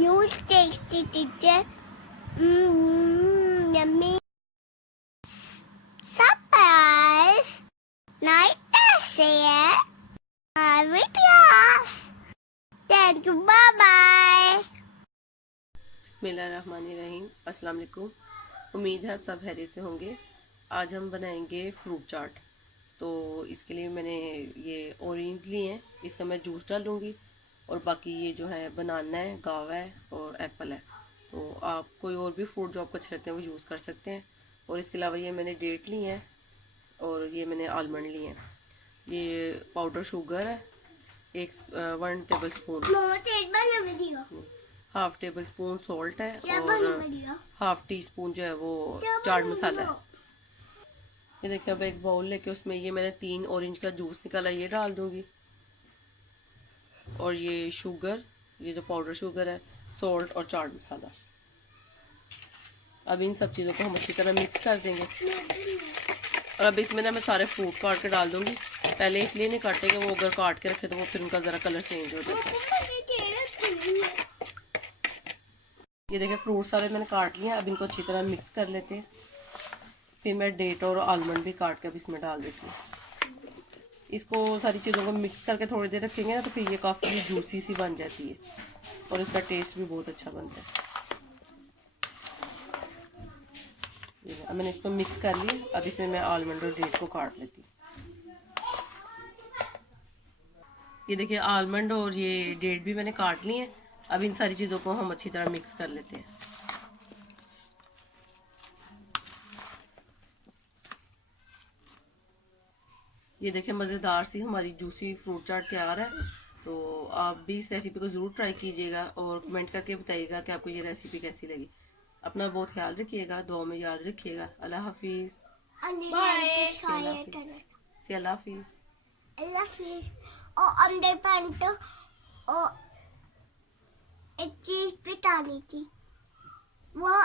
huge tasty teacher. Yummy. Surprise. Night share. Videos. Thank you. Bye bye. बिस्मिल्लाहिर्रहमानिर्रहीम। अस्सलाम वालेकुम। उम्मीद है आप सब खैरियत से होंगे। आज हम बनाएंगे फ्रूट चाट। तो इसके लिए मैंने ये ऑरेंज लिए हैं, इसका मैं जूस डालूंगी और बाकी ये जो है बनाना है, गावा है और एप्पल है। तो आप कोई और भी फ्रूट जो आपको अच्छे लगते हैं वो यूज़ कर सकते हैं। और इसके अलावा ये मैंने डेट ली हैं और ये मैंने आलमंड लिए हैं। ये पाउडर शुगर है, 1 table spoon, half table spoon salt है और हाफ टी स्पून जो है वो चाट मसाला है। ये देखिए, अब एक बाउल लेके उसमें ये मैंने 3 ऑरेंज का जूस निकाला, ये डाल दूंगी। और ये शुगर, ये जो पाउडर शुगर है, सॉल्ट और चाट मसाला। अब इन सब चीज़ों को हम अच्छी तरह मिक्स कर देंगे। और अब इसमें ना मैं सारे फ्रूट काट के डाल दूंगी। पहले इसलिए नहीं काटेंगे, वो अगर काट के रखे तो वो फिर उनका ज़रा कलर चेंज हो जाता है। ये देखिए, फ्रूट सारे मैंने काट लिए। अब इनको अच्छी तरह मिक्स कर लेते हैं। फिर मैं डेट और आलमंड भी काट के अब इसमें डाल देती हूँ। इसको सारी चीज़ों को मिक्स करके थोड़ी देर रखेंगे ना तो फिर ये काफ़ी जूसी सी बन जाती है और इसका टेस्ट भी बहुत अच्छा बनता है। अब मैंने इसको मिक्स कर लिया। अब इसमें मैं आलमंड और डेट को काट लेती हूँ। ये देखिए, आलमंड और ये डेट भी मैंने काट ली है। अब इन सारी चीज़ों को हम अच्छी तरह मिक्स कर लेते हैं। ये देखें, मज़ेदार सी हमारी जूसी फ्रूट चाट तैयार है। तो आप भी इस रेसिपी को ज़रूर ट्राई कीजिएगा और कमेंट करके बताइएगा कि आपको ये रेसिपी कैसी लगी। अपना बहुत ख्याल रखिएगा, दुआ में याद रखिएगा। अल्लाह हाफिज़। अल्लाह हाफिज़। और अंडर पैंट और एक चीज बतानी थी, वो